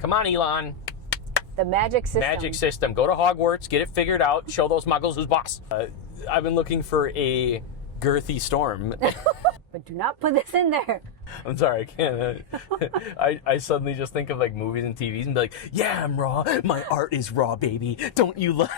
Come on, Elon. The magic system. Magic system. Go to Hogwarts, get it figured out, show those muggles who's boss. I've been looking for a girthy storm. But do not put this in there. I'm sorry, I can't. I suddenly just think of like movies and TVs and be like, yeah, I'm raw. My art is raw, baby. Don't you love?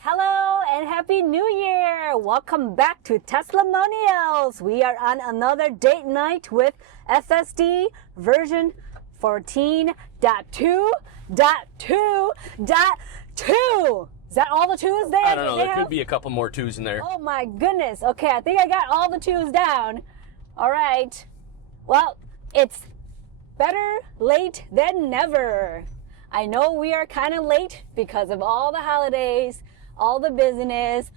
Hello and Happy New Year! Welcome back to Teslamonials. We are on another date night with FSD version 14.2.2.2. Is that all the twos there? I don't know. There could be a couple more twos in there. Oh my goodness. Okay, I think I got all the twos down. All right. Well, it's better late than never. I know we are kind of late because of all the holidays, all the business,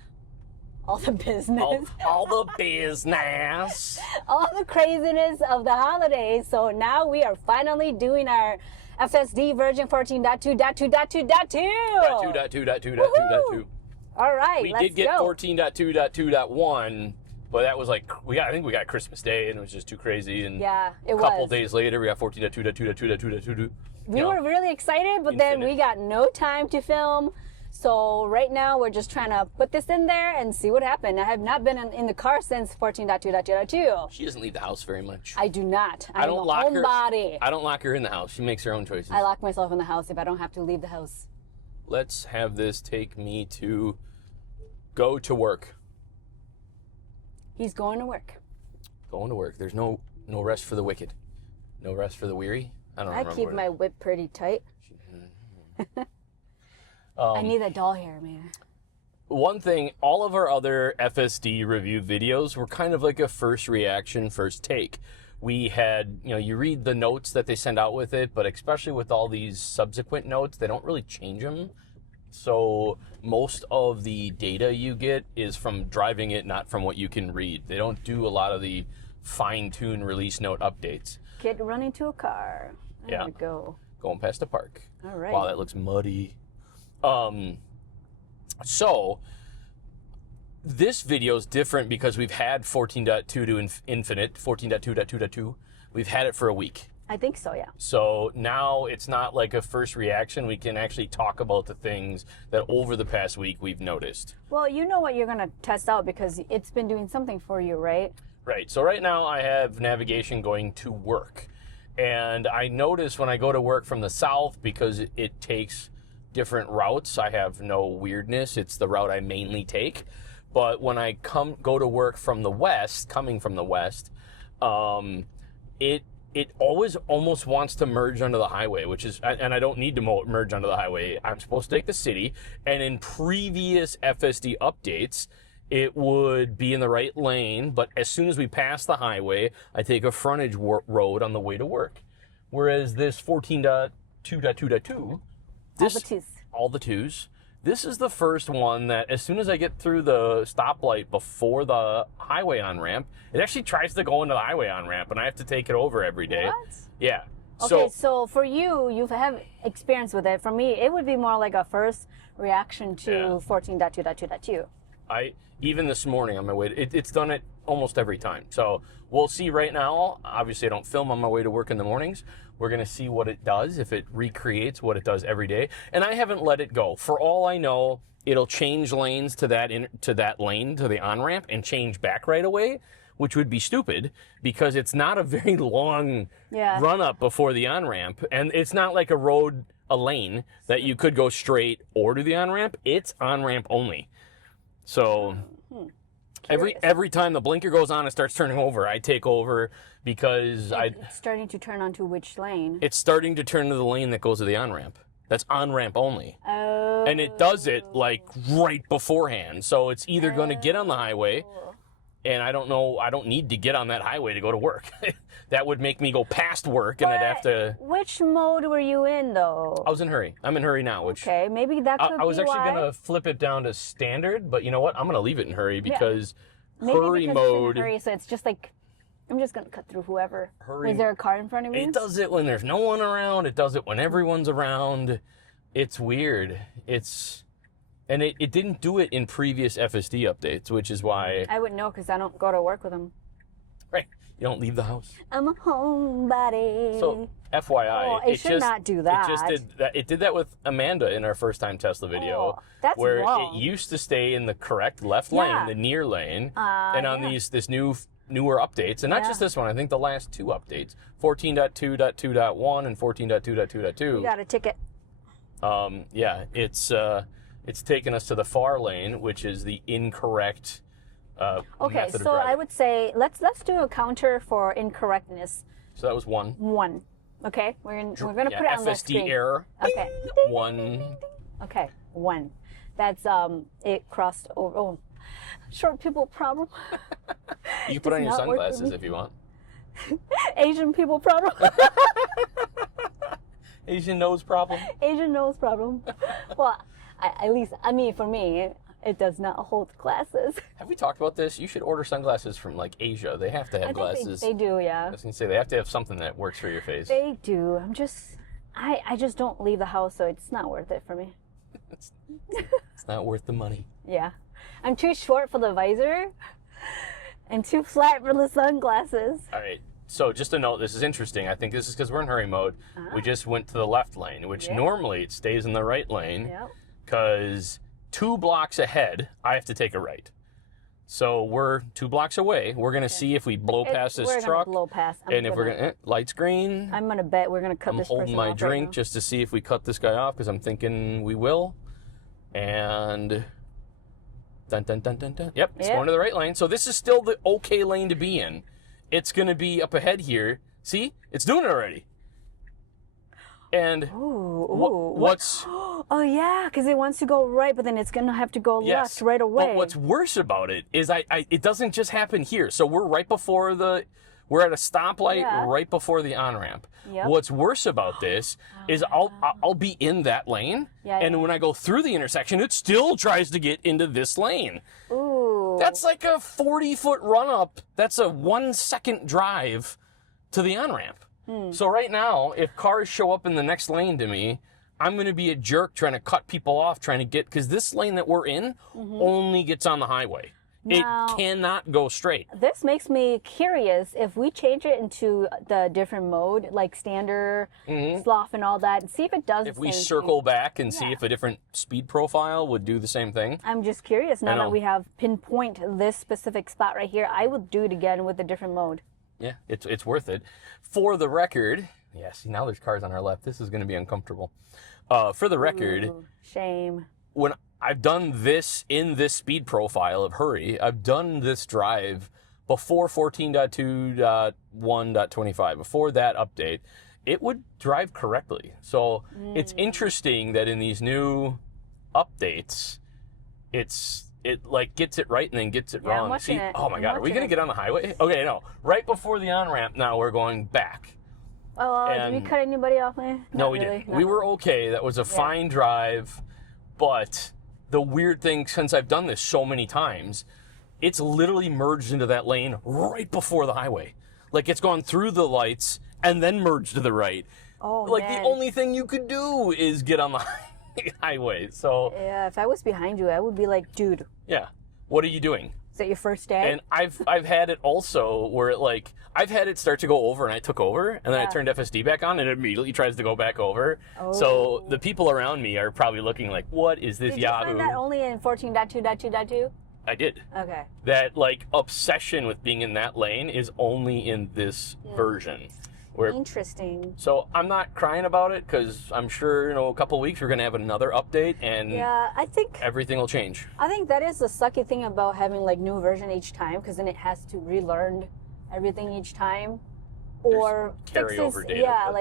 all the business. All the business. All the craziness of the holidays. So now we are finally doing our FSD version 14.2.2.2.2. All right, we let's did get go. 14.2.2.1, but that was like I think we got Christmas Day and it was just too crazy. And yeah, it was. A couple days later, we got 14.2.2.2.2.2. We were really excited, but then we got no time to film. So right now we're just trying to put this in there and see what happened. I have not been in the car since 14.2.2.2. She doesn't leave the house very much. I do not. I don't lock her. Homebody. I don't lock her in the house. She makes her own choices. I lock myself in the house if I don't have to leave the house. Let's have this take me to go to work. He's going to work. Going to work. There's no rest for the wicked. No rest for the weary. I keep my whip pretty tight. I need that doll hair, man. One thing, all of our other FSD review videos were kind of like a first reaction, first take. We had, you read the notes that they send out with it, but especially with all these subsequent notes, they don't really change them. So most of the data you get is from driving it, not from what you can read. They don't do a lot of the fine-tune release note updates. Get running to a car. There we go. Going past a park. All right. Wow, that looks muddy. So this video is different because we've had 14.2 to infinite, 14.2.2.2. We've had it for a week. I think so, yeah. So now it's not like a first reaction. We can actually talk about the things that over the past week we've noticed. Well, you know what you're going to test out because it's been doing something for you, right? Right. So right now I have navigation going to work. And I notice when I go to work from the south, because it takes different routes, I have no weirdness. It's the route I mainly take. But when I go to work from the west, coming from the west, it always almost wants to merge onto the highway, and I don't need to merge onto the highway. I'm supposed to take the city, and in previous FSD updates, it would be in the right lane, but as soon as we pass the highway, I take a frontage road on the way to work. Whereas this 14.2.2.2, all the twos. This is the first one that as soon as I get through the stoplight before the highway on-ramp, it actually tries to go into the highway on-ramp, and I have to take it over every day. What? Yeah. Okay, so for you have experience with it. For me, it would be more like a first reaction to 14.2.2.2. Even this morning on my way, it's done it almost every time. So we'll see right now. Obviously, I don't film on my way to work in the mornings. We're going to see what it does, if it recreates what it does every day. And I haven't let it go. For all I know, it'll change lanes to that lane, to the on-ramp, and change back right away, which would be stupid because it's not a very long run-up before the on-ramp. And it's not like a lane that you could go straight or to the on-ramp. It's on-ramp only. So every time the blinker goes on and starts turning over, I take over because It's starting to turn onto which lane? It's starting to turn to the lane that goes to the on-ramp. That's on-ramp only. Oh. And it does it like right beforehand. So it's either going to get on the highway, and I don't need to get on that highway to go to work. That would make me go past work, and I'd have to... Which mode were you in, though? I was in hurry. I'm in hurry now, which... Okay, maybe that could be I was actually why. going to flip it down to standard, but you know what? I'm going to leave it in hurry because maybe hurry because mode... It's in hurry, so it's just like, I'm just going to cut through whoever. Hurry. Is there a car in front of you? It does it when there's no one around. It does it when everyone's around. It's weird. And it didn't do it in previous FSD updates, which is why... I wouldn't know because I don't go to work with them. Right. You don't leave the house. I'm a homebody. So, FYI, Oh, it should not do that. It just did that. It did that with Amanda in our first time Tesla video, that's where wrong. it used to stay in the correct left lane, the near lane, and on this newer updates, and not just this one. I think the last two updates, 14.2.2.1 and 14.2.2.2. You got a ticket. It's taken us to the far lane, which is the incorrect. Okay, method of so driving. I would say let's do a counter for incorrectness. So that was one. One. Okay, we're gonna put it on the FSD screen. error. Okay. One. Okay, one. That's it crossed over. Oh, short people problem. You can put on your not work for sunglasses me. if you want. Asian people problem. Asian nose problem. Asian nose problem. Well, at least for me, it does not hold glasses. Have we talked about this? You should order sunglasses from like Asia. They have to have I glasses. think they do, yeah. I was gonna say they have to have something that works for your face. They do. I just don't leave the house, so it's not worth it for me. It's not worth the money. Yeah. I'm too short for the visor and too flat for the sunglasses. All right. So just a note, this is interesting. I think this is because we're in hurry mode. We just went to the left lane, which normally it stays in the right lane. Yep. Because 2 blocks ahead, I have to take a right. So we're 2 blocks away. We're going to see if we blow past this we're truck. gonna blow past. And if we're going to, lights green. I'm going to bet we're going to cut I'm this holding person my off drink right now. just to see if we cut this guy off because I'm thinking we will. And dun dun dun dun dun. Yep, it's going to the right lane. So this is still the okay lane to be in. It's going to be up ahead here. See, it's doing it already. And what's Oh yeah, because it wants to go right, but then it's gonna have to go left right away. But what's worse about it is it doesn't just happen here. So we're right before we're at a stoplight right before the on-ramp. Yep. What's worse about this is I'll be in that lane, and when I go through the intersection, it still tries to get into this lane. Ooh. That's like a 40-foot run-up. That's a 1-second drive to the on-ramp. So right now, if cars show up in the next lane to me, I'm going to be a jerk trying to cut people off, trying to get, because this lane that we're in only gets on the highway. Now, it cannot go straight. This makes me curious if we change it into the different mode, like standard, sloth, and all that, and see if it does. If we circle back and see if a different speed profile would do the same thing. I'm just curious now that we have pinpoint this specific spot right here. I would do it again with a different mode. Yeah, it's worth it. For the record, see, now there's cars on our left. This is going to be uncomfortable. For the record, Ooh, shame. When I've done this in this speed profile of hurry, I've done this drive before 14.2.1.25, before that update, it would drive correctly. So it's interesting that in these new updates, it like gets it right and then gets it wrong. See, oh my God, are we going to get on the highway? Okay, no. Right before the on-ramp now, we're going back. Oh, did we cut anybody off there? No, we didn't. We were okay. That was a fine drive. But the weird thing, since I've done this so many times, it's literally merged into that lane right before the highway. Like it's gone through the lights and then merged to the right. Oh, like man. the only thing you could do is get on the highway. So yeah, if I was behind you, I would be like, dude. Yeah. What are you doing? Is that your first day? And I've had it also where I've had it start to go over and I took over and then I turned FSD back on and it immediately tries to go back over. Oh. So the people around me are probably looking like, what is this Yahoo? Did you find that only in 14.2.2.2? I did. Okay. That obsession with being in that lane is only in this version. Interesting. So I'm not crying about it because I'm sure a couple of weeks we're gonna have another update and I think everything will change. I think that is the sucky thing about having new version each time, because then it has to relearn everything each time, or carryover data. Yeah,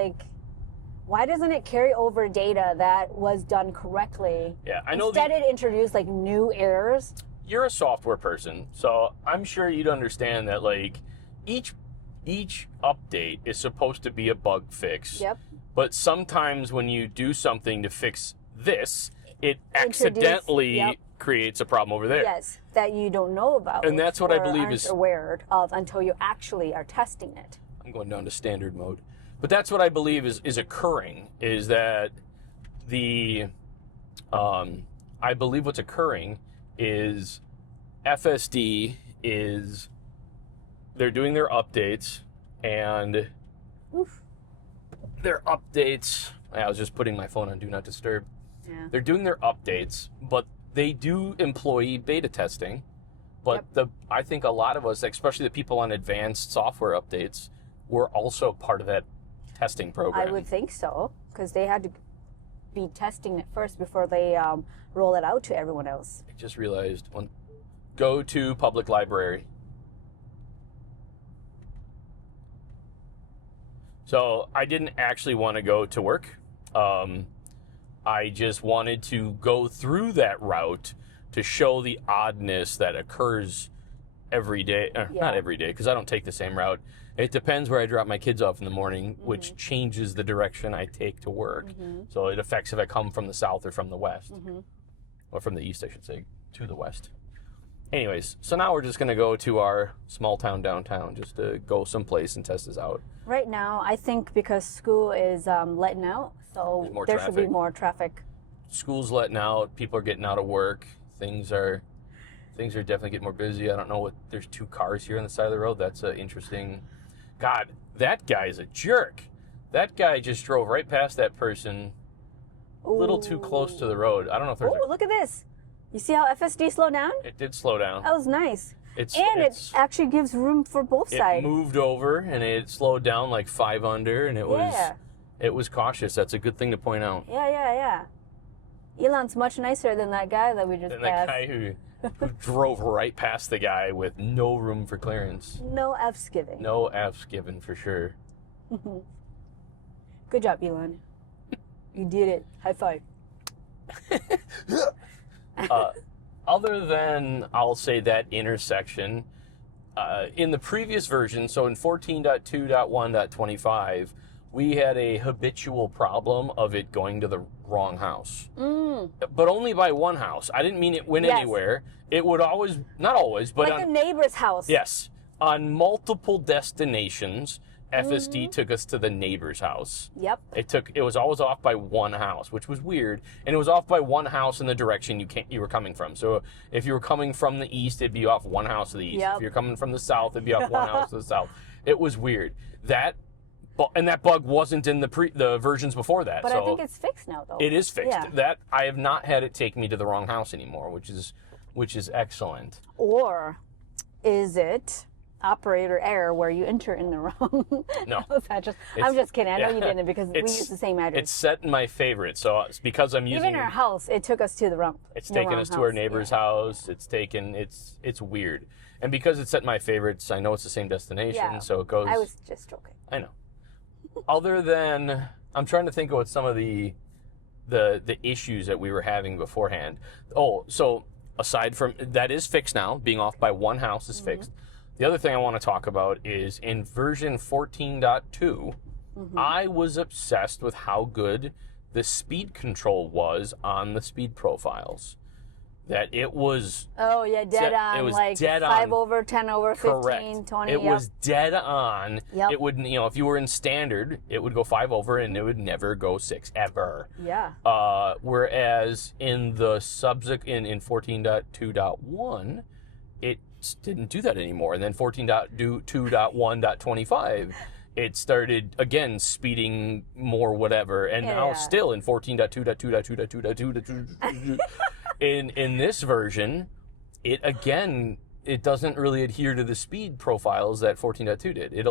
why doesn't it carry over data that was done correctly? Yeah, I know. Instead, it introduced new errors. You're a software person, so I'm sure you'd understand that each update is supposed to be a bug fix. Yep. But sometimes when you do something to fix this, it accidentally creates a problem over there. Yes, that you don't know about. And that's what I believe aren't is aware of until you actually are testing it. I'm going down to standard mode. But that's what I believe is occurring, is that I believe what's occurring is FSD is they're doing their updates, and Oof. their updates. I was just putting my phone on Do Not Disturb. Yeah. They're doing their updates, but they do employee beta testing. But I think a lot of us, especially the people on advanced software updates, were also part of that testing program. I would think so, because they had to be testing it first before they roll it out to everyone else. I just realized go to public library. So I didn't actually want to go to work. I just wanted to go through that route to show the oddness that occurs every day. Not every day, because I don't take the same route. It depends where I drop my kids off in the morning, which changes the direction I take to work. So it affects if I come from the south or from the west. Or from the east, I should say, to the west. Anyways, so now we're just going to go to our small town downtown just to go someplace and test this out. Right now, I think because school is letting out, so there should be more traffic. School's letting out. People are getting out of work. Things are definitely getting more busy. I don't know what. There's 2 cars here on the side of the road. That's interesting. God, that guy's a jerk. That guy just drove right past that person, a little too close to the road. I don't know if there's. Oh, look at this! You see how FSD slowed down? It did slow down. That was nice. It actually gives room for both sides. It moved over and it slowed down like 5 under, and it was cautious. That's a good thing to point out. Yeah. Elon's much nicer than that guy that we just passed. That guy who drove right past the guy with no room for clearance. No F's given. No F's given for sure. Good job, Elon. You did it. High five. Other than, I'll say, that intersection, in the previous version, so in 14.2.1.25, we had a habitual problem of it going to the wrong house. But only by one house. I didn't mean it went anywhere. It would always, not always, but like a neighbor's house. Yes. On multiple destinations, FSD took us to the neighbor's house. Yep. It was always off by one house, which was weird, and it was off by one house in the direction you were coming from. So if you were coming from the east, it'd be off one house to the east. Yep. If you're coming from the south, it'd be off one house to the south. It was weird. That bug wasn't in the versions before that. But so I think it's fixed now, though. it is fixed. Yeah. That I have not had it take me to the wrong house anymore, which is excellent. Or is it operator error where you enter in the wrong? No. I'm just kidding. I know you didn't, because we use the same address. It's set in my favorite, so it's because I'm using. Even our house, it took us to the wrong. It's taken us to our neighbor's house. It's weird, and because it's set in my favorites, I know it's the same destination, so it goes. I was just joking. I know. Other than, I'm trying to think of what some of the issues that we were having beforehand. Oh, so aside from that is fixed now. Being off by one house is fixed. The other thing I want to talk about is in version 14.2, I was obsessed with how good the speed control was on the speed profiles. That it was... Oh, yeah, dead on. It was like dead 5 on. over, 10 over, 15, Correct. 20. It was dead on. Yep. It would, if you were in standard, it would go 5 over and it would never go 6, ever. Yeah. Whereas in the subsequent, in 14.2.1, it didn't do that anymore. And then 14.2.1.25, it started, again, speeding more whatever. And now still in 14.2.2.2.2.2, in this version, it doesn't really adhere to the speed profiles that 14.2 did.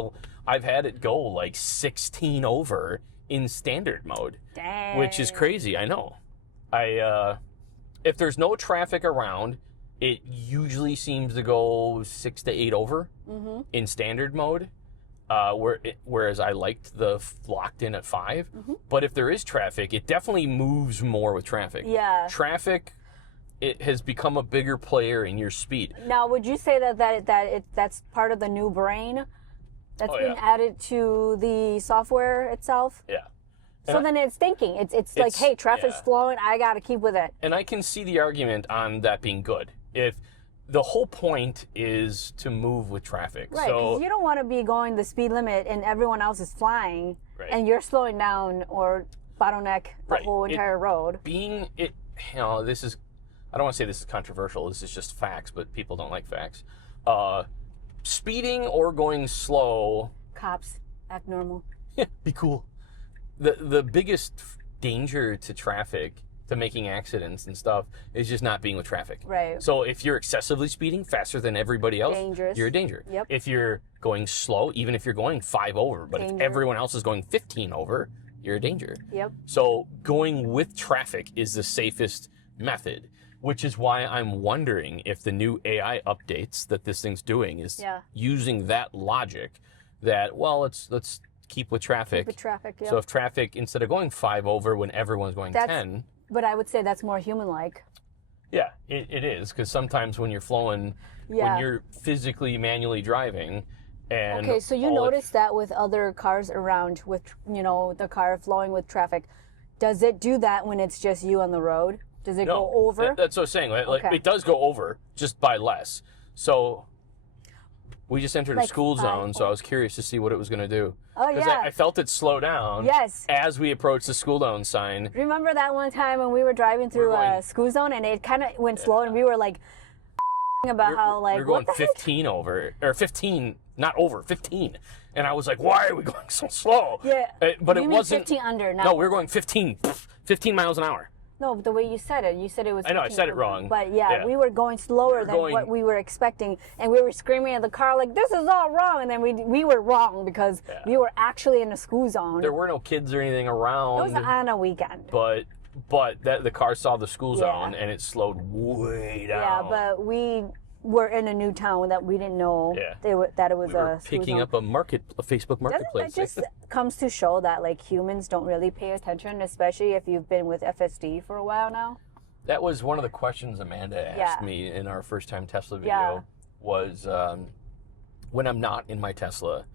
I've had it go like 16 over in standard mode. Dang. Which is crazy, I know. If there's no traffic around, it usually seems to go 6 to 8 over in standard mode, whereas I liked the locked in at 5. But if there is traffic, it definitely moves more with traffic. Yeah. Traffic, it has become a bigger player in your speed. Now, would you say that's part of the new brain that's been added to the software itself? Yeah. So then it's thinking. It's like, hey, traffic's flowing, I got to keep with it. And I can see the argument on that being good. If the whole point is to move with traffic. Right, because you don't want to be going the speed limit and everyone else is flying and you're slowing down or bottleneck the whole entire road. This is, I don't want to say this is controversial, this is just facts, but people don't like facts. speeding or going slow. Cops act normal. Yeah, be cool. The biggest danger to traffic, to making accidents and stuff, is just not being with traffic. Right. So if you're excessively speeding faster than everybody else, Dangerous. you're a danger. Yep. If you're going slow, even if you're going 5 over, but if everyone else is going 15 over, you're a danger. Yep. So going with traffic is the safest method, which is why I'm wondering if the new AI updates that this thing's doing is using that logic that, well, let's keep with traffic. Keep with traffic, yeah. So if traffic, instead of going 5 over when everyone's going 10. But I would say that's more human-like. Yeah, it is, because sometimes when you're flowing, when you're physically manually driving, and okay, so you notice that with other cars around, with the car flowing with traffic, does it do that when it's just you on the road? Does it go over? That's what I was saying. Like it does go over, just by less. So we just entered a school zone, so I was curious to see what it was going to do. Oh, because I felt it slow down as we approached the school zone sign. Remember that one time when we were driving through a school zone and it kind of went slow and we were like about how like... We were going 15 over, or 15, not over, 15. And I was like, why are we going so slow? Yeah. But it wasn't... 15 under, not... No, we were going 15 miles an hour. No, the way you said it was... I know, I said it wrong. But yeah, we were going slower than what we were expecting. And we were screaming at the car like, this is all wrong. And then we were wrong because we were actually in a school zone. There were no kids or anything around. It was on a weekend. But the car saw the school zone and it slowed way down. Yeah, but we were in a new town that we didn't know that it was a school picking zone. up a Facebook marketplace. That just comes to show that like humans don't really pay attention, especially if you've been with FSD for a while now. That was one of the questions Amanda asked me in our first time Tesla video was, when I'm not in my Tesla,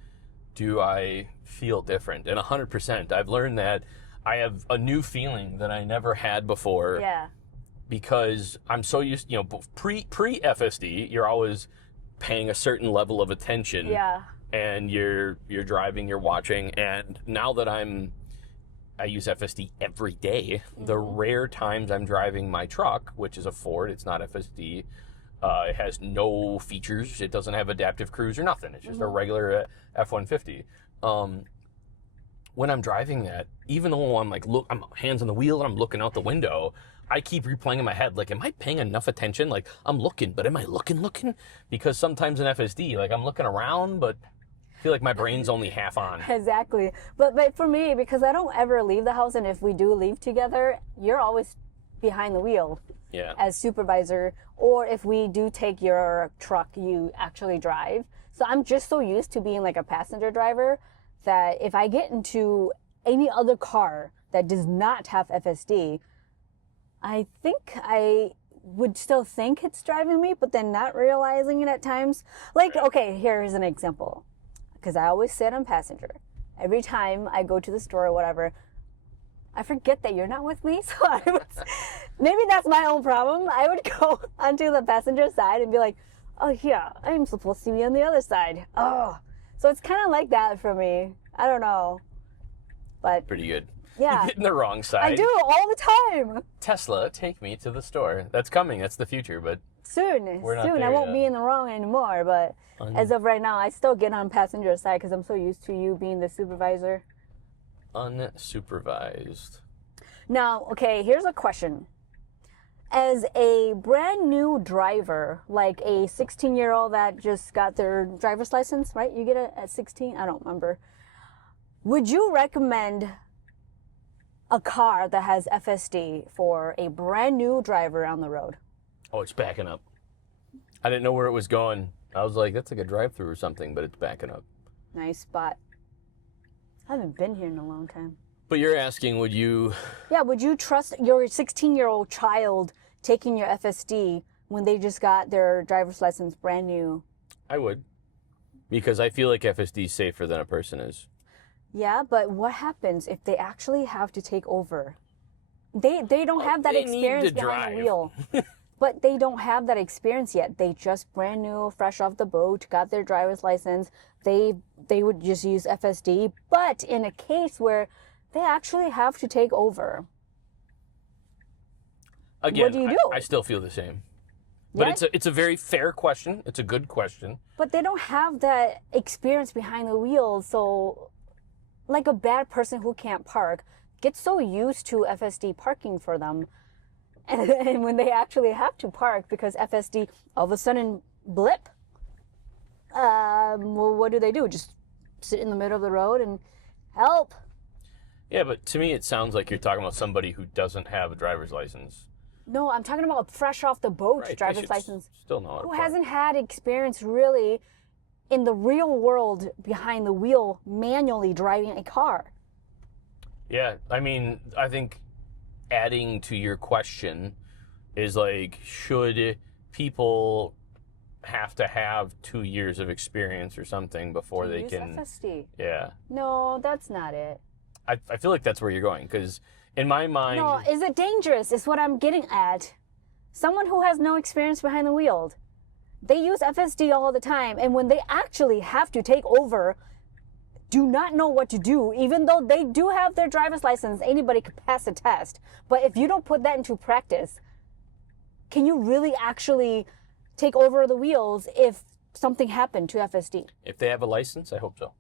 do I feel different? And 100%. I've learned that I have a new feeling that I never had before. Yeah. Because I'm so used, pre FSD, you're always paying a certain level of attention. Yeah. And you're driving, you're watching, and now that I use FSD every day, the rare times I'm driving my truck, which is a Ford, it's not FSD, it has no features, it doesn't have adaptive cruise or nothing, it's just a regular F-150. When I'm driving that, even though I'm hands on the wheel and I'm looking out the window, I keep replaying in my head, like, am I paying enough attention? Like, I'm looking, but am I looking? Because sometimes in FSD, like, I'm looking around, but I feel like my brain's only half on. Exactly. But for me, because I don't ever leave the house, and if we do leave together, you're always behind the wheel as supervisor. Or if we do take your truck, you actually drive. So I'm just so used to being like a passenger driver that if I get into any other car that does not have FSD, I think I would still think it's driving me, but then not realizing it at times. Like, okay, here's an example. Because I always sit on passenger. Every time I go to the store or whatever, I forget that you're not with me. So maybe that's my own problem. I would go onto the passenger side and be like, oh yeah, I'm supposed to be on the other side. Oh, so it's kind of like that for me. I don't know, but pretty good. Yeah, you get in the wrong side. I do all the time. Tesla, take me to the store. That's coming. That's the future, but soon I won't be in the wrong anymore. But as of right now, I still get on passenger side because I'm so used to you being the supervisor. Unsupervised. Now, okay, here's a question. As a brand new driver, like a 16-year-old that just got their driver's license, right? You get it at 16? I don't remember. Would you recommend a car that has FSD for a brand new driver on the road? Oh, it's backing up. I didn't know where it was going. I was like, that's like a drive-through or something, but it's backing up. Nice spot. I haven't been here in a long time. But you're asking, would you... Yeah, would you trust your 16-year-old child taking your FSD when they just got their driver's license brand new? I would. Because I feel like FSD is safer than a person is. Yeah, but what happens if they actually have to take over? They don't have that experience behind the wheel. But they don't have that experience yet. They just brand new, fresh off the boat, got their driver's license. They would just use FSD. But in a case where they actually have to take over, again, what do you do? I still feel the same. But Yeah. it's a very fair question. It's a good question. But they don't have that experience behind the wheel, so like a bad person who can't park gets so used to FSD parking for them. And when they actually have to park because FSD all of a sudden blip, well, what do? Just sit in the middle of the road and help? Yeah, but to me, it sounds like you're talking about somebody who doesn't have a driver's license. No, I'm talking about fresh off the boat Right, they driver's should license. Still know how to Who park. hasn't had experience really in the real world behind the wheel manually driving a car? Yeah, I mean, I think adding to your question is like, should people have to have 2 years of experience or something before they Use can? FSD. Yeah, No, that's not it. I feel like that's where you're going because in my mind, No, is it dangerous? Is what I'm getting at. Someone who has no experience behind the wheel, they use FSD all the time, and when they actually have to take over, do not know what to do, even though they do have their driver's license. Anybody could pass a test. But if you don't put that into practice, can you really actually take over the wheels if something happened to FSD? if they have a license, I hope so.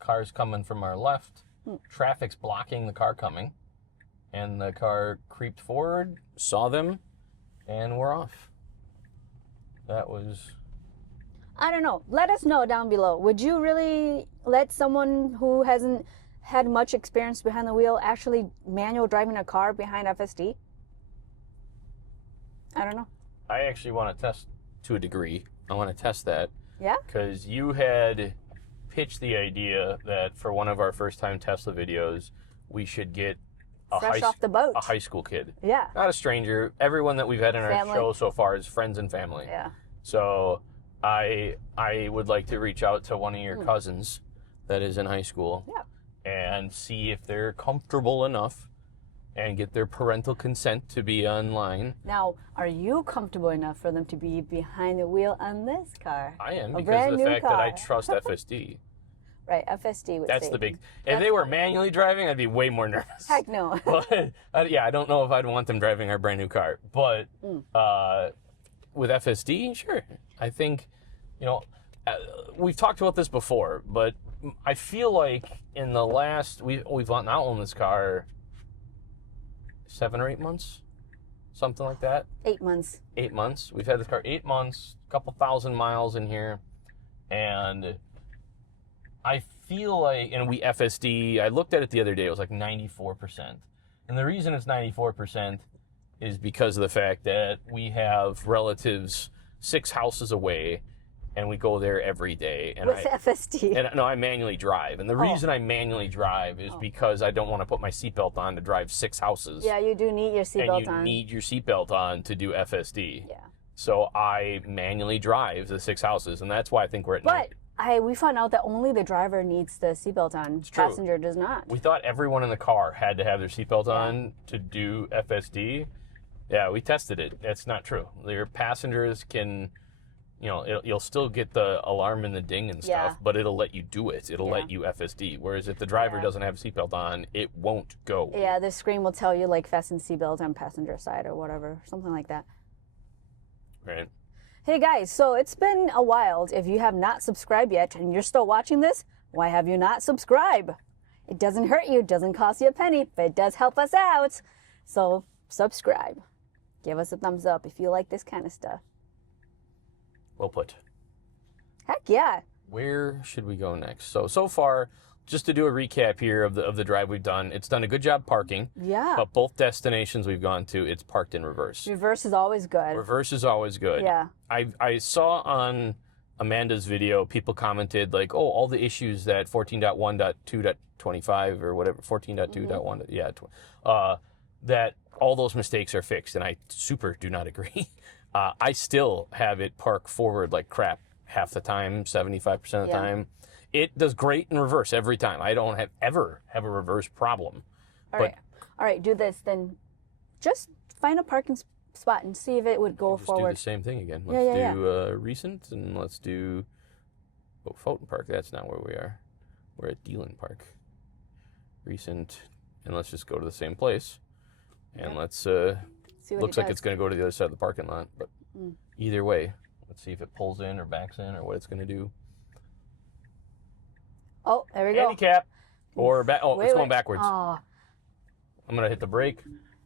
Cars coming from our left, traffic's blocking the car coming, and the car creeped forward, saw them, and we're off. That was. I don't know. Let us know down below. Would you really let someone who hasn't had much experience behind the wheel actually manual driving a car behind FSD? I don't know. I actually want to test to a degree. I want to test that Yeah? because you had pitched the idea that for one of our first-time Tesla videos, we should get Fresh off the boat. a high school kid, Yeah. not a stranger. Everyone that we've had in our Family. show so far is friends and family. Yeah. So I would like to reach out to one of your cousins that is in high school Yeah. and see if they're comfortable enough and get their parental consent to be online. Now, are you comfortable enough for them to be behind the wheel on this car? I am A because brand of the new fact that I car. trust FSD. Right, FSD would That's say. the big. If they were manually driving, I'd be way more nervous. Heck no. But yeah, I don't know if I'd want them driving our brand new car. But with FSD, sure. I think, we've talked about this before, but I feel like in the last we've now owned this car 7 or 8 months, something like that. 8 months. 8 months. We've had this car 8 months, a couple thousand miles in here, and I feel like, and we FSD, I looked at it the other day, it was like 94%. And the reason it's 94% is because of the fact that we have relatives 6 houses away, and we go there every day. And With FSD. I manually drive. And the reason I manually drive is because I don't want to put my seatbelt on to drive 6 houses. Yeah, you do need your seatbelt And you on. need your seatbelt on to do FSD. Yeah. So I manually drive the 6 houses, and that's why I think we're at But we found out that only the driver needs the seatbelt on. true. Passenger does not. We thought everyone in the car had to have their seatbelt on to do FSD. Yeah, we tested it. That's not true. Your passengers can, you'll still get the alarm and the ding and stuff, Yeah. but it'll let you do it. It'll Yeah. let you FSD. Whereas if the driver doesn't have a seatbelt on, it won't go. Yeah, the screen will tell you like fasten seatbelt on passenger side or whatever, something like that. Right. Hey guys, so it's been a while. If you have not subscribed yet and you're still watching this, why have you not subscribed? It doesn't hurt you, it doesn't cost you a penny, but it does help us out. So subscribe. Give us a thumbs up if you like this kind of stuff. Well put. Heck yeah. Where should we go next? So far, just to do a recap here of the drive we've done, it's done a good job parking. Yeah. But both destinations we've gone to, it's parked in reverse. Reverse is always good. Reverse is always good. Yeah. I saw on Amanda's video, people commented like, oh, all the issues that 14.1.2.25 or whatever, 14.2.1, that all those mistakes are fixed, and I super do not agree. I still have it park forward like crap half the time, 75% of the time. It does great in reverse every time. I don't ever have a reverse problem. All right, do this then. Just find a parking spot and see if it would go Just forward. do the same thing again. Let's Yeah. do recent, and let's do Fulton Park. That's not where we are. We're at Dealand Park. Recent, and let's just go to the same place. And let's See what Looks it like does. it's going to go to the other side of the parking lot, but either way, let's see if it pulls in or backs in or what it's going to do. Oh, there we go. Handicap or back. Oh, Wait, it's going wait. backwards. Oh, I'm going to hit the brake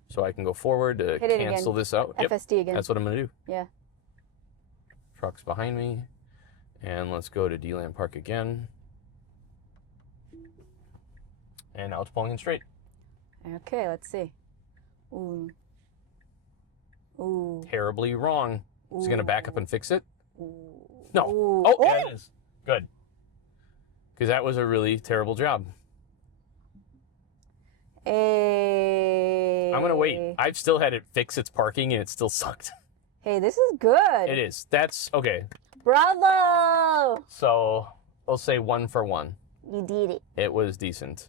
so I can go forward to Hit it cancel again. this out. Yep, FSD again. that's what I'm going to do. Yeah. Truck's behind me. And let's go to D-Land Park again. And now it's pulling in straight. Okay, let's see. Ooh. Ooh. Terribly wrong. Is it going to back up and fix it? Ooh. No. Ooh. Oh, yeah, it is. Good. Because that was a really terrible job. Hey. I'm going to wait. I've still had it fix its parking and it still sucked. Hey, this is good. It is. That's okay. Bravo! So we'll say 1 for 1. You did it. It was decent.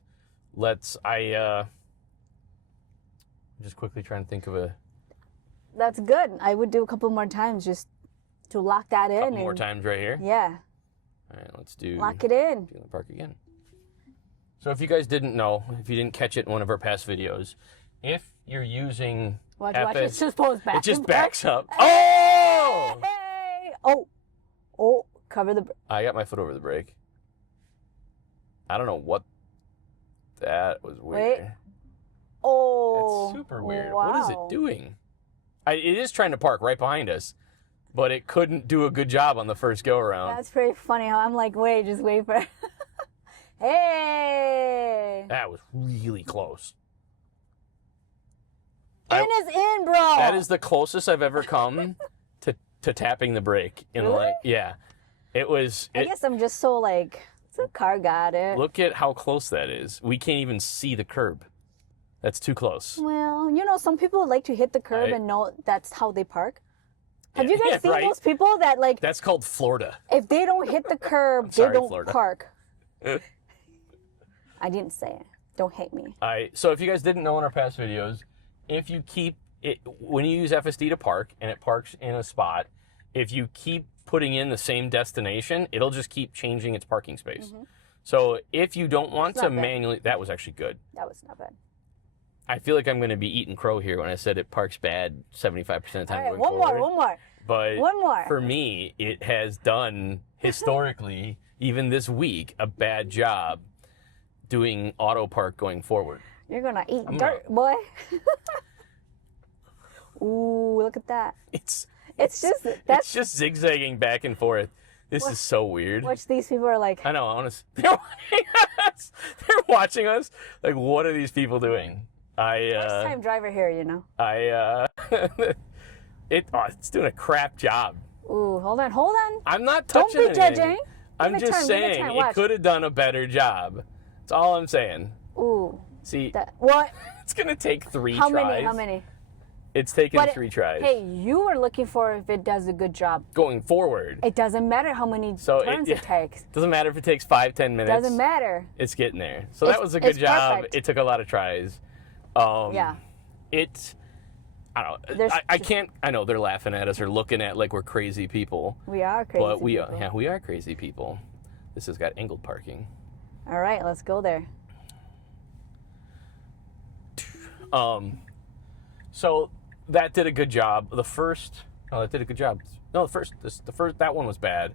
Just quickly trying to think of a That's good. I would do a couple more times just to lock that in. couple more times right here. Yeah. All right, let's do Lock it in. D-Land Park again. So if you guys didn't know, if you didn't catch it in one of our past videos, if you're using Watch, FS, watch. It just pulls back. it just and backs back. up. Oh! Hey! Oh. Oh. Cover the... I got my foot over the brake. I don't know what that was weird. Wait. Oh. That's super weird. Wow. What is it doing? It is trying to park right behind us, but it couldn't do a good job on the first go around. That's pretty funny how I'm like, just wait for it. Hey! That was really close. In is in, bro! That is the closest I've ever come to tapping the brake. Really? Yeah. It was. I guess I'm just so like, the car got it. Look at how close that is. We can't even see the curb. That's too close. Well, some people like to hit the curb Right. and know that's how they park. Have you Yeah, guys seen right. those people that like, That's called Florida. if they don't hit the curb, sorry, they don't Florida. park? I didn't say it. Don't hate me. So if you guys didn't know in our past videos, if you keep it, when you use FSD to park and it parks in a spot, if you keep putting in the same destination, it'll just keep changing its parking space. So if you don't want It's to not bad. manually, that was actually good. That was not bad. I feel like I'm going to be eating crow here when I said it parks bad 75% of the time All right, going one forward. more. But One more. for me, it has done historically, even this week, a bad job doing auto park going forward. You're gonna eat dirt, boy. Ooh, look at that. It's That's just zigzagging back and forth. This is so weird. what these people are like. I know, honestly. They're watching us. They're watching us. Like, what are these people doing? First time driver here, It's doing a crap job. Ooh, hold on. I'm not Don't touching be anything. judging. I'm Give it just time, give it saying time, it watch. could have done a better job. That's all I'm saying. Ooh, See, what? it's gonna take 3 How tries. How many? It's taken But 3 tries. Hey, you were looking for if it does a good job. Going forward. It doesn't matter how many So turns it takes. Doesn't matter if it takes 5-10 minutes. Doesn't matter. It's getting there. So that It's- was a good it's job. perfect. It took a lot of tries. Yeah. I don't know. There's I just- can't. I know they're laughing at us or looking at like we're crazy people. We are crazy. But we people. yeah, we are crazy people. This has got angled parking. All right, let's go there. So that did a good job. That did a good job. No, that one was bad.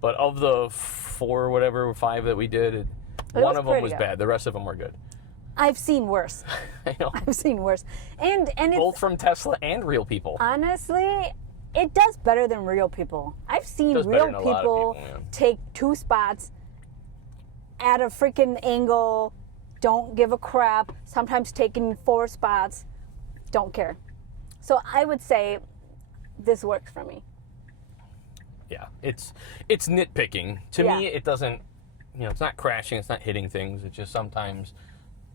But of the 4, whatever, 5 that we did, one was of them pretty was good. bad. The rest of them were good. I've seen worse. I know. I've seen worse. And it's Both from Tesla and real people. honestly, it does better than real people. I've seen Does real better than a lot of people people, yeah. take 2 spots at a freaking angle, don't give a crap, sometimes taking 4 spots, don't care. So I would say this works for me. Yeah, it's nitpicking. To Yeah. me, it doesn't, it's not crashing, it's not hitting things. It's just sometimes,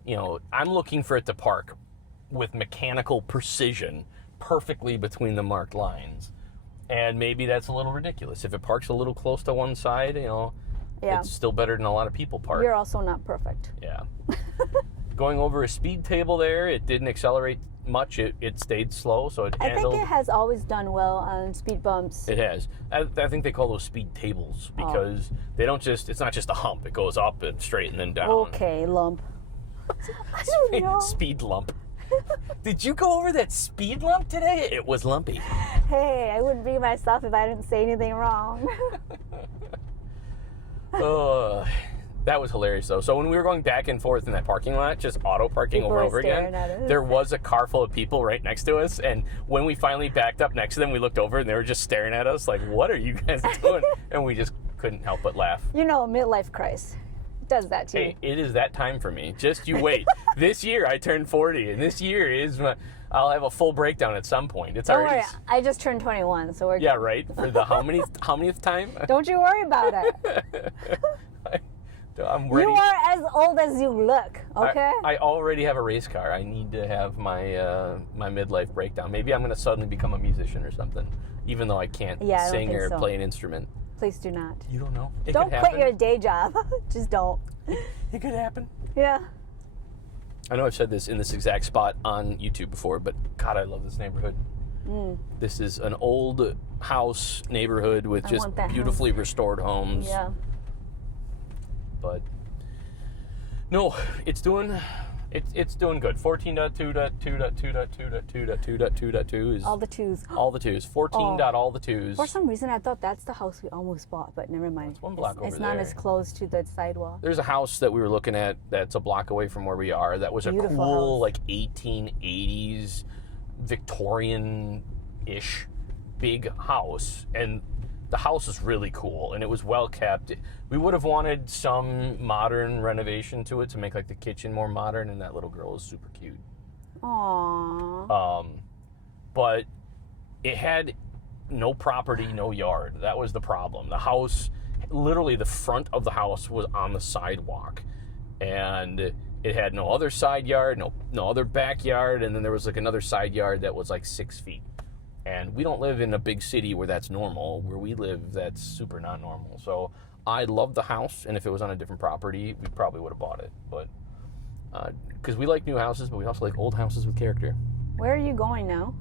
I'm looking for it to park with mechanical precision perfectly between the marked lines. And maybe that's a little ridiculous. If it parks a little close to one side, Yeah. it's still better than a lot of people park. You're also not perfect. Yeah. Going over a speed table there, it didn't accelerate much. It stayed slow, so it I handled. think it has always done well on speed bumps. It has. I think they call those speed tables Oh. because they don't it's not just a hump. It goes up and straight and then down. Okay, lump. I don't know. Speed lump. Did you go over that speed lump today? It was lumpy. Hey, I wouldn't be myself if I didn't say anything wrong. That was hilarious, though. So when we were going back and forth in that parking lot, just auto parking People over and were over again, staring at us. there was a car full of people right next to us. And when we finally backed up next to them, we looked over and they were just staring at us like, what are you guys doing? And we just couldn't help but laugh. You know, midlife crisis does that too. Hey, it is that time for me. Just you wait. This year I turned 40, and this year is I'll have a full breakdown at some point. It's Don't already. worry, I just turned 21, so we're Yeah, good. right. For the how manyth time? Don't you worry about it. I'm ready. You are as old as you look, okay? I already have a race car. I need to have my my midlife breakdown. Maybe I'm going to suddenly become a musician or something, even though I can't Yeah, I don't sing think or so. play an instrument. Please do not. You don't know. It Don't could happen. quit your day job. Just don't. It could happen. Yeah. I know I've said this in this exact spot on YouTube before, but God, I love this neighborhood. This is an old house neighborhood with I just want that beautifully restored homes. Yeah. But no, it's doing good. 14.2.2.2.2.2.2.2 is All the twos. all the twos. 14 dot all the twos. For some reason, I thought that's the house we almost bought, but never mind. It's one block It's over not there. as close to the sidewalk. There's a house that we were looking at that's a block away from where we are. That was a Beautiful cool, house. like 1880s Victorian-ish big house, and the house is really cool and it was well kept. We would have wanted some modern renovation to it to make like the kitchen more modern, and that little girl is super cute. Aww. But it had no property, no yard. That was the problem. The house, literally the front of the house was on the sidewalk, and it had no other side yard, no other backyard, and then there was like another side yard that was like 6 feet. And we don't live in a big city where that's normal. Where we live, that's super not normal. So I love the house, and if it was on a different property, we probably would have bought it. But because we like new houses, but we also like old houses with character. Where are you going now?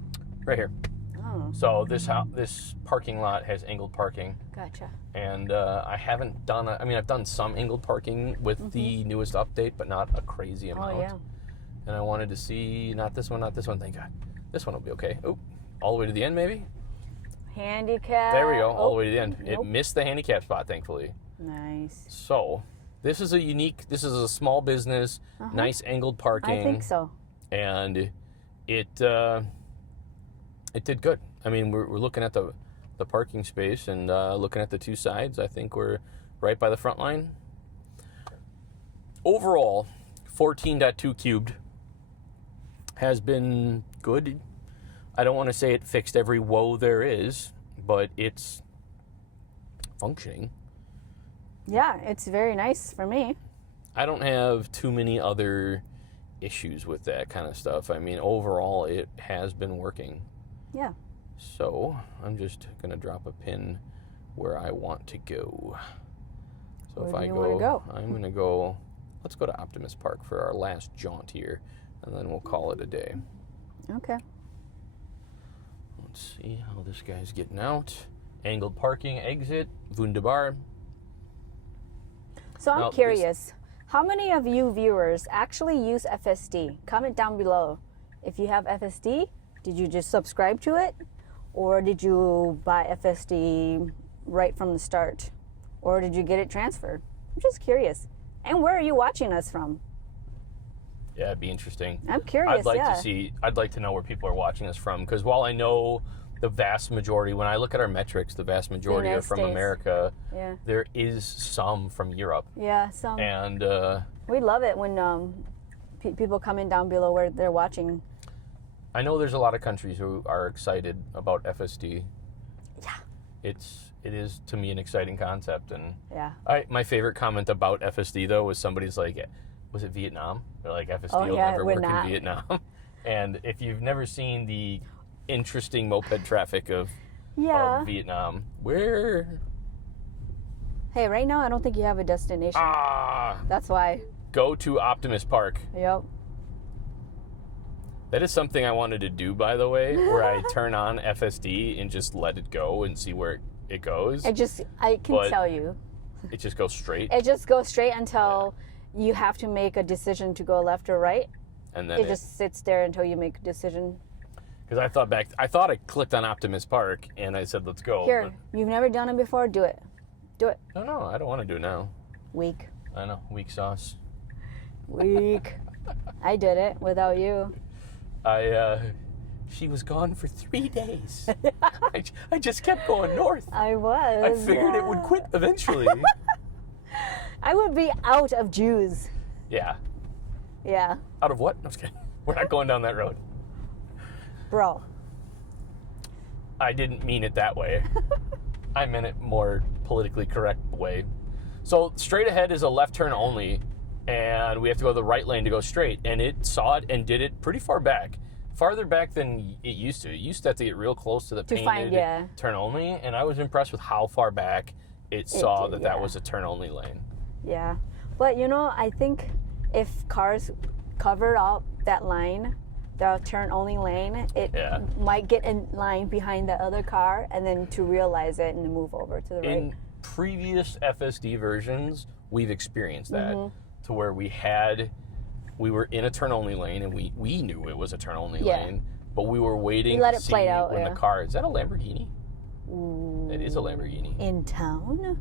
Right here. Oh, So this parking lot has angled parking, gotcha. and I haven't done. I've done some angled parking with the newest update, but not a crazy amount. Oh, yeah. And I wanted to see not this one. Thank God. This one will be okay. Oh, all the way to the end, maybe. Handicap. There we go, all the way to the end. Nope. It missed the handicap spot, thankfully. Nice. So this is a small business, nice angled parking. I think so. And it did good. I mean, we're looking at the parking space and looking at the two sides. I think we're right by the front line. Overall, 14.2 cubed has been good. I don't want to say it fixed every woe there is, but it's functioning. Yeah, it's very nice for me. I don't have too many other issues with that kind of stuff. I mean, overall, it has been working. Yeah. So I'm just going to drop a pin where I want to go. So Where if do I you wanna go? I'm going to go, let's go to Optimus Park for our last jaunt here, and then we'll call it a day. Okay. Let's see how this guy's getting out. Angled parking, exit, wunderbar. So I'm Now, curious, how many of you viewers actually use FSD? Comment down below. If you have FSD, did you just subscribe to it? Or did you buy FSD right from the start? Or did you get it transferred? I'm just curious. And where are you watching us from? Yeah, it'd be interesting. I'm curious, I'd like to know where people are watching us from, because while I know the vast majority, when I look at our metrics, the vast majority are United from States. America. Yeah. There is some from Europe. Yeah, some. And We love it when people comment down below where they're watching. I know there's a lot of countries who are excited about FSD. Yeah. It is to me an exciting concept, and Yeah. my favorite comment about FSD though was somebody's like, was it Vietnam? They're like, FSD Oh, will yeah, never we're work not. in Vietnam. And if you've never seen the interesting moped traffic of Yeah. Vietnam, where Hey, right now I don't think you have a destination. That's why. go to Optimus Park. Yep. That is something I wanted to do, by the way, where I turn on FSD and just let it go and see where it goes. I can But- tell you. It just goes straight. It just goes straight until you have to make a decision to go left or right. and then It just sits there until you make a decision. because I thought I clicked on Optimus Park, and I said, let's go. Here, you've never done it before, do it. Do it. No, I don't want to do it now. Weak. I know, weak sauce. Weak. I did it without you. She was gone for 3 days. I just kept going north. I was. I figured it would quit eventually. I would be out of Jews. Yeah. Yeah. Out of what? I'm just kidding. We're not going down that road. Bro. I didn't mean it that way. I meant it more politically correct way. So straight ahead is a left turn only, and we have to go to the right lane to go straight. And it saw it and did it pretty far back. Farther back than it used to. It used to have to get real close to the painted turn only, and I was impressed with how far back it saw that was a turn only lane. Yeah. But you know, I think if cars covered up that line, the turn only lane, it might get in line behind the other car and then to realize it and move over to the right. In previous FSD versions, we've experienced that to where we were in a turn only lane and we knew it was a turn only lane, but we were waiting to see when the car, is that a Lamborghini? Ooh. It is a Lamborghini. In town?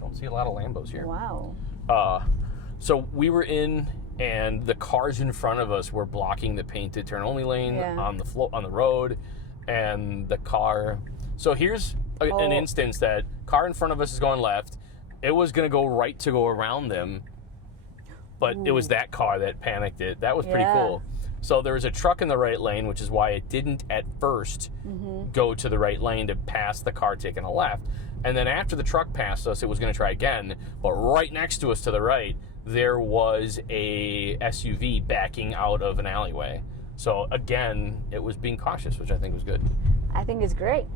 Don't see a lot of Lambos here. Wow. So we were in, and the cars in front of us were blocking the painted turn only lane on the road, and the car. So here's an instance that car in front of us is going left. It was going to go right to go around them, but it was that car that panicked it. That was pretty cool. So there was a truck in the right lane, which is why it didn't at first go to the right lane to pass the car taking a left. And then after the truck passed us, it was going to try again. But right next to us to the right, there was a SUV backing out of an alleyway. So again, it was being cautious, which I think was good. I think it's great.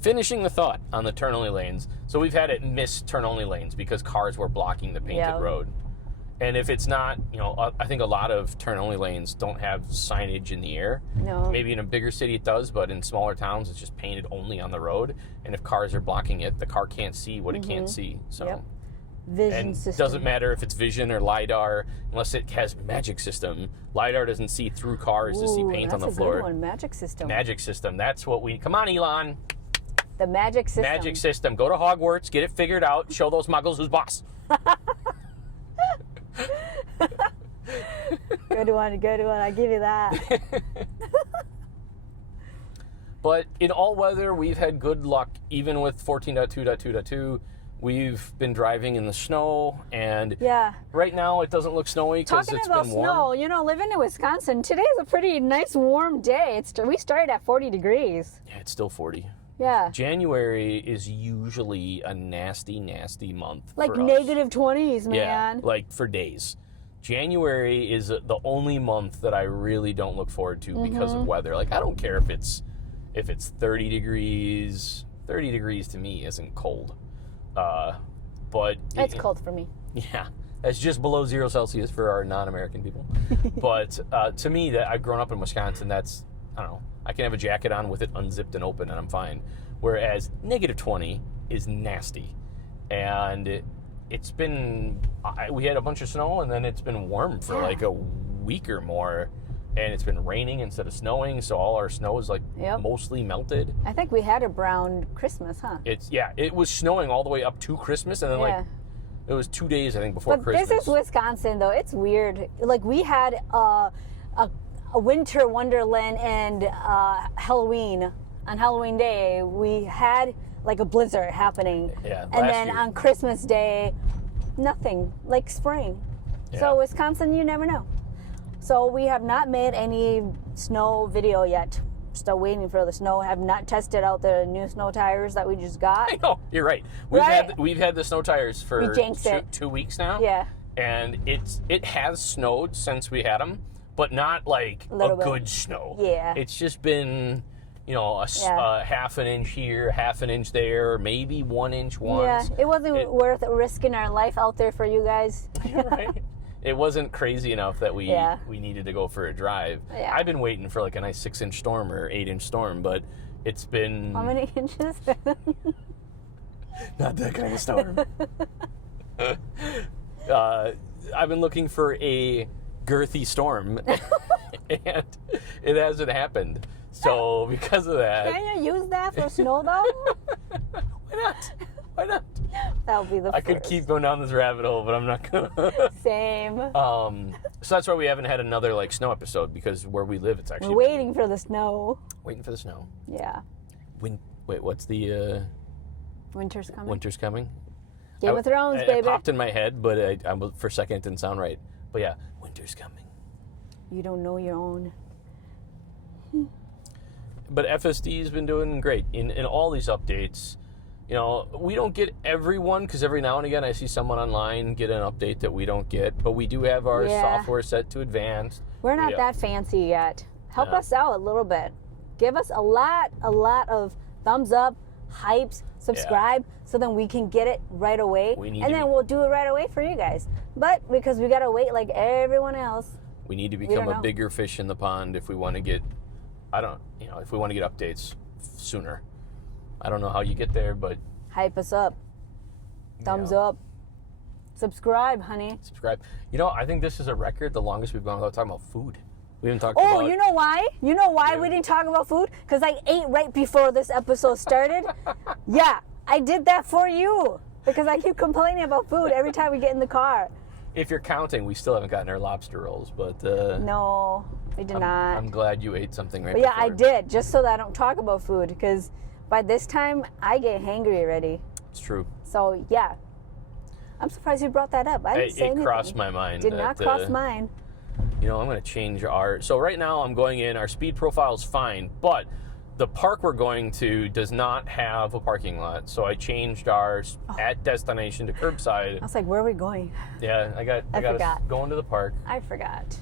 Finishing the thought on the turn only lanes. So we've had it miss turn only lanes because cars were blocking the painted road. And if it's not, I think a lot of turn only lanes don't have signage in the air. No. Maybe in a bigger city it does, but in smaller towns it's just painted only on the road. And if cars are blocking it, the car can't see what it can't see. So Vision system. It doesn't matter if it's vision or LiDAR, unless it has magic system. LiDAR doesn't see through cars to see paint on the floor. That's a good one. Magic system. Magic system. That's what we... Come on, Elon. The magic system. Magic system. Go to Hogwarts, get it figured out, show those muggles who's boss. Good one. I give you that. But in all weather, we've had good luck, even with 14.2.2.2. We've been driving in the snow, and right now it doesn't look snowy because it's been warm. Talking about snow, living in Wisconsin, today's a pretty nice warm day. We started at 40 degrees. Yeah, it's still 40. Yeah. January is usually a nasty, nasty month. Like for us. negative 20s, man. Yeah, like for days. January is the only month that I really don't look forward to because of weather. Like, I don't care if it's 30 degrees. 30 degrees to me isn't cold. But it's cold for me. Yeah. It's just below 0 Celsius for our non-American people. But to me, that I've grown up in Wisconsin, that's, I don't know, I can have a jacket on with it unzipped and open and I'm fine. Whereas negative 20 is nasty. And it's been, we had a bunch of snow and then it's been warm for like a week or more. And it's been raining instead of snowing, so all our snow is like mostly melted. I think we had a brown Christmas, huh? It was snowing all the way up to Christmas, and then it was 2 days I think before Christmas. This is Wisconsin, though. It's weird. Like we had a winter wonderland and Halloween. On Halloween Day, we had like a blizzard happening, and then on Christmas Day, nothing, like spring. So Wisconsin, you never know. So we have not made any snow video yet. Still waiting for the snow. Have not tested out the new snow tires that we just got. I know, you're right. We've had the snow tires for 2 weeks now. Yeah. And it has snowed since we had them, but not like a good snow. Yeah. It's just been, a half an inch here, half an inch there, maybe 1 inch once. Yeah, it wasn't worth risking our life out there for you guys. You're right. It wasn't crazy enough that we needed to go for a drive. Yeah. I've been waiting for like a nice 6-inch storm or 8-inch storm, but it's been... How many inches? Not that kind of storm. I've been looking for a girthy storm, and it hasn't happened. So because of that, Can you use that for snow though? why not? Why not? That'll be the I could keep going down this rabbit hole, but I'm not gonna. Same. So that's why we haven't had another like snow episode, because where we live, it's actually We're waiting for the snow. waiting for the snow. Yeah. Wait, what's the Winter's coming. winter's coming? Game of Thrones, It baby. popped in my head, but for a second it didn't sound right. But yeah, winter's coming. You don't know your own. But FSD's been doing great in all these updates. You know, we don't get everyone, because every now and again I see someone online get an update that we don't get. But we do have our Yeah. software set to advanced. We're not Yeah. that fancy yet. Help Yeah. us out a little bit. Give us a lot of thumbs up, hypes, subscribe, so then we can get it right away. We need and to then be- we'll do it right away for you guys. But because we gotta wait like everyone else. We need to don't become a know. bigger fish in the pond if we want to get, if we want to get updates sooner. I don't know how you get there, but Hype us up. Thumbs Yeah. up. Subscribe, honey. subscribe. You know, I think this is a record, the longest we've gone without talking about food. We haven't talked Oh, about... you know why? You know why Yeah. we didn't talk about food? Because I ate right before this episode started. Yeah, I did that for you. Because I keep complaining about food every time we get in the car. If you're counting, we still haven't gotten our lobster rolls, but No, we did not. I'm glad you ate something right But yeah, I before. did, just so that I don't talk about food. Because by this time, I get hangry already. It's true. So yeah. I'm surprised you brought that up. I didn't say It anything. crossed my mind. Did not that, cross mine. You know, I'm going to change our... So right now I'm going in, our speed profile is fine, but the park we're going to does not have a parking lot. So I changed ours at destination to curbside. I was like, where are we going? Yeah, I got us forgot. going to the park. I forgot.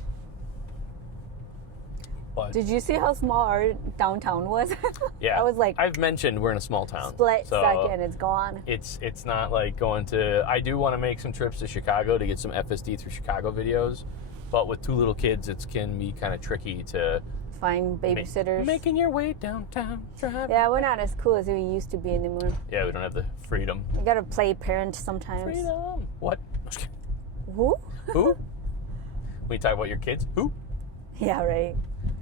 But Did you see how small our downtown was? yeah, I was like, I've mentioned we're in a small town. split so second, it's gone. It's not like going to... I do want to make some trips to Chicago to get some FSD through Chicago videos, but with two little kids, it can be kind of tricky to... Find babysitters. Making your way downtown, driving. Yeah, we're not as cool as we used to be anymore. Yeah, we don't have the freedom. We gotta play parent sometimes. Freedom. What? Who? Who? When you talk about your kids, who? Yeah, right.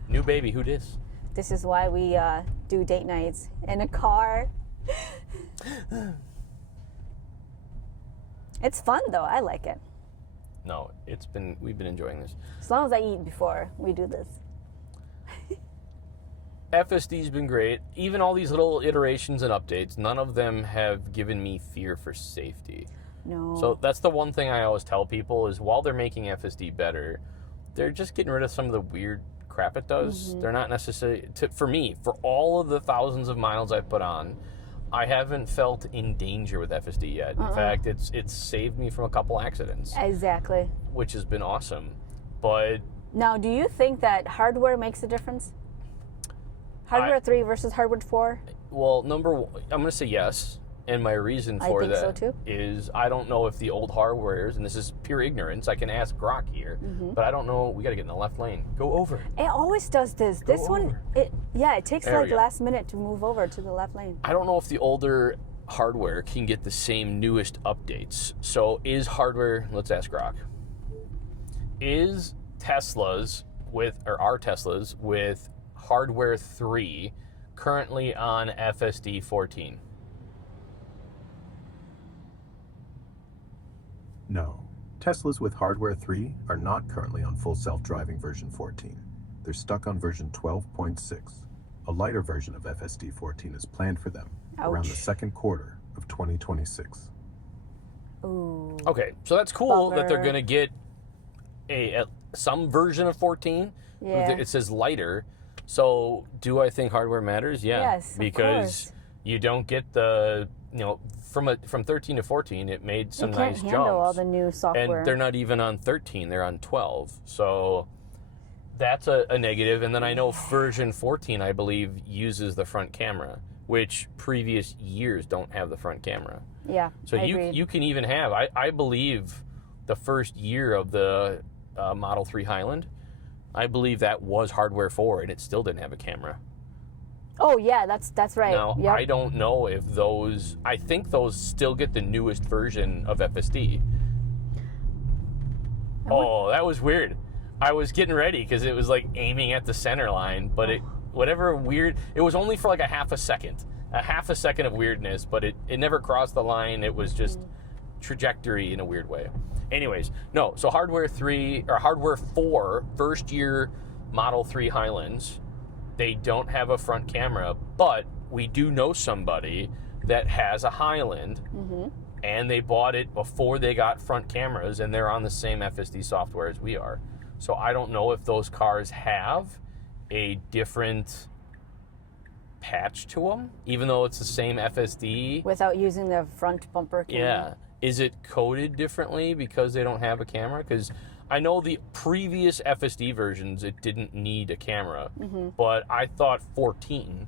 New baby, who dis? This is why we do date nights in a car. It's fun though. I like it. No, we've been enjoying this. As long as I eat before we do this. FSD's been great. Even all these little iterations and updates, none of them have given me fear for safety. No. So that's the one thing I always tell people is while they're making FSD better, they're just getting rid of some of the weird crap it does. Mm-hmm. They're not necessarily, for me, for all of the thousands of miles I've put on, I haven't felt in danger with FSD yet. In fact, it's saved me from a couple accidents, Exactly. which has been awesome. But Now, do you think that hardware makes a difference? Hardware 3 versus hardware 4? well, number one, I'm going to say yes. And my reason I for think so, that too. is I don't know if the old hardwares, and this is pure ignorance, I can ask Grok here, Mm-hmm. but I don't know, we got to get in the left lane. Go over. It always does this. This one, over. it takes There we like go. last minute to move over to the left lane. I don't know if the older hardware can get the same newest updates. So is hardware, let's ask Grok, is Tesla's our Teslas with hardware 3 currently on FSD 14? No. Teslas with hardware 3 are not currently on full self-driving version 14. They're stuck on version 12.6. A lighter version of FSD 14 is planned for them around the Ouch. second quarter of 2026. Ooh. Okay, so that's cool that they're Bummer. going to get some version of 14. Yeah. It says lighter. So do I think hardware matters? Yeah. Yes, of because course. you don't get the, from 13 to 14, it made some You can't nice handle jumps. all the new software. And they're not even on 13, they're on 12. So that's a negative. And then I know version 14, I believe, uses the front camera, which previous years don't have the front camera. Yeah, So I agreed. you can even have, I believe the first year of the Model 3 Highland, I believe that was hardware 4 and it still didn't have a camera. Oh yeah, that's right. Now, Yep. I don't know if I think those still get the newest version of FSD. Oh, that was weird. I was getting ready because it was like aiming at the center line, but it was only for like a half a second of weirdness, but it never crossed the line. It was just trajectory in a weird way. Anyways, no, so hardware 4 first year Model 3 Highlands, they don't have a front camera, but we do know somebody that has a Highland, and they bought it before they got front cameras, and they're on the same FSD software as we are. So I don't know if those cars have a different patch to them, even though it's the same FSD. Without using the front bumper camera. Yeah. Is it coded differently because they don't have a camera? Because I know the previous FSD versions, it didn't need a camera, but I thought 14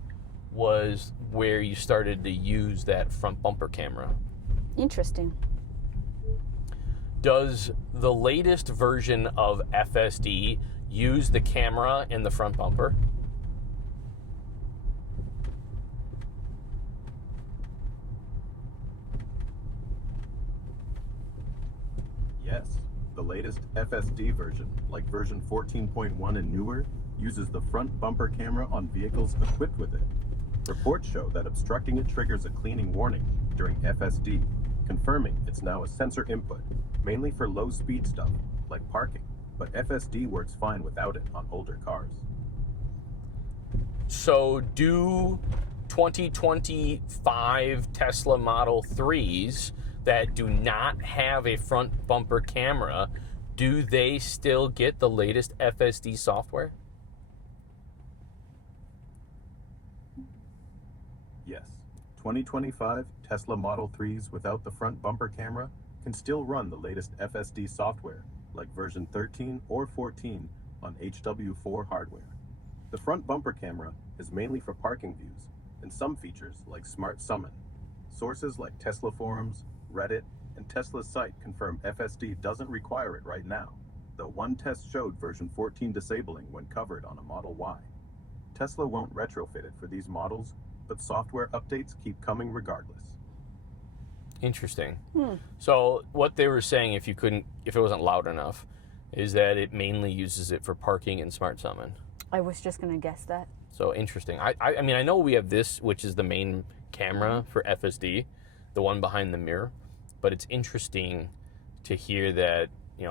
was where you started to use that front bumper camera. Interesting. Does the latest version of FSD use the camera in the front bumper? Yes, the latest FSD version, like version 14.1 and newer, uses the front bumper camera on vehicles equipped with it. Reports show that obstructing it triggers a cleaning warning during FSD, confirming it's now a sensor input, mainly for low-speed stuff, like parking, but FSD works fine without it on older cars. So do 2025 Tesla Model 3s that do not have a front bumper camera, do they still get the latest FSD software? Yes, 2025 Tesla Model 3s without the front bumper camera can still run the latest FSD software, like version 13 or 14 on HW4 hardware. The front bumper camera is mainly for parking views, and some features like Smart Summon. Sources like Tesla forums, Reddit, and Tesla's site confirm FSD doesn't require it right now, though one test showed version 14 disabling when covered on a Model Y. Tesla won't retrofit it for these models, but software updates keep coming regardless. Interesting. So what they were saying, if it wasn't loud enough, is that it mainly uses it for parking and Smart Summon. I was just going to guess that. So interesting. I mean, I know we have this, which is the main camera for FSD, the one behind the mirror, but it's interesting to hear that,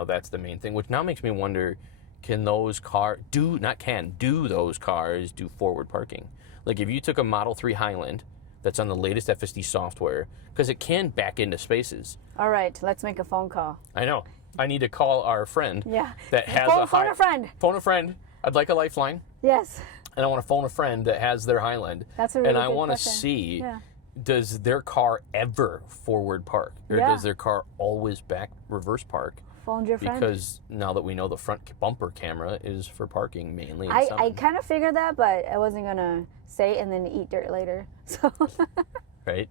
that's the main thing, which now makes me wonder, can those cars do those cars do forward parking? Like if you took a Model 3 Highland that's on the latest FSD software, because it can back into spaces. All right, let's make a phone call. I know. I need to call our friend. Yeah. That has phone a friend. Phone a friend. I'd like a lifeline. Yes. And I want to phone a friend that has their Highland. That's a really And I good want to question. see, Yeah. does their car ever forward park? Or Yeah. does their car always back reverse park? Phone your friend. Because now that we know the front bumper camera is for parking mainly. I kind of figured that, but I wasn't going to say it and then eat dirt later. So. Right?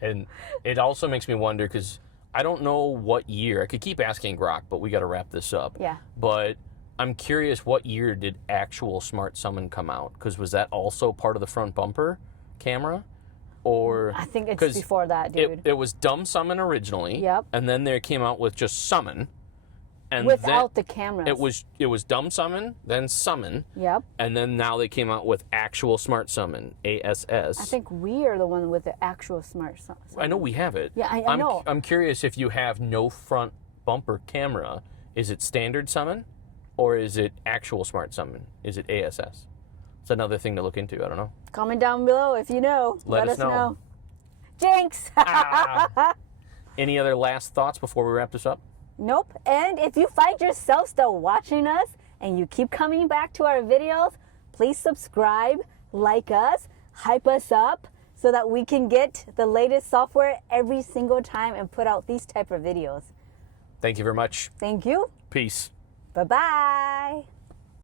And it also makes me wonder, because I don't know what year. I could keep asking Grok, but we got to wrap this up. Yeah. But I'm curious, what year did actual Smart Summon come out? Because was that also part of the front bumper camera? Or I think it's before that, dude. It was Dumb Summon originally. Yep. And then they came out with just Summon. And Without the cameras. It was Dumb Summon, then Summon. Yep. And then now they came out with actual Smart Summon, ASS. I think we are the one with the actual Smart Summon. I know we have it. Yeah, I know. I'm curious, if you have no front bumper camera, is it standard Summon or is it actual Smart Summon? Is it ASS? It's another thing to look into. I don't know. Comment down below if you know. Let us know. Jinx! Any other last thoughts before we wrap this up? Nope. And if you find yourself still watching us and you keep coming back to our videos, please subscribe, like us, hype us up so that we can get the latest software every single time and put out these type of videos. Thank you very much. Thank you. Peace. Bye-bye.